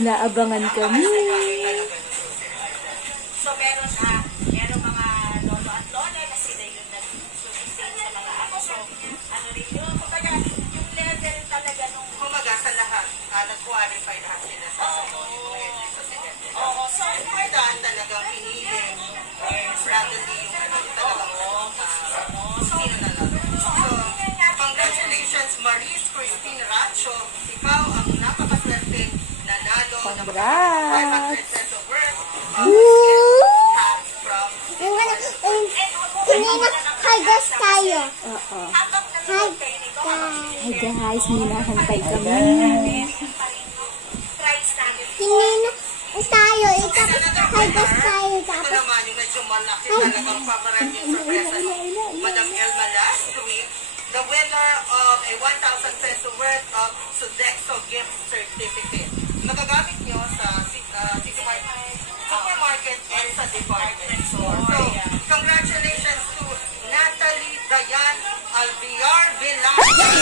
Inaabangan kami. So, meron mga lolo at lola na sila yung nag-sustain sa mga ako. So, ano rin yun? Kumbaga, yung level talaga nung... Kumaga sa lahat, nag-qualify lahat sila sa sinete. Oo, so, For that, talagang pinili randomly yung talagang sino na lang. So, congratulations, Maris Christine Racho. Ikaw ang napakaswerte nanalo ng 500 peso worth of hat from Hi guys tayo. Hi guys, hinahantay kami. Hinino tayo. Hi guys tayo. ito naman yung medyo malaki talagang paparan yung sorpresa ni Madam Elma last week. The winner of a 1,000 peso worth of Sodexo gift certificate. Nagagamit nyo sa supermarket and sa department store. So, congratulations to Natalie Dayan Alviar Velasquez.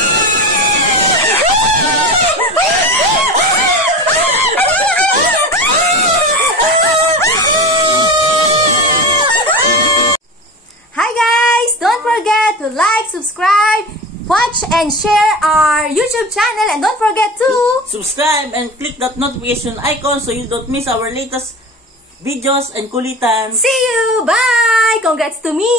Hi guys! Don't forget to like, subscribe, watch, and share our YouTube channel. And don't forget to subscribe and click that notification icon so you don't miss our latest videos and kulitan. see you! Bye! Congrats to me!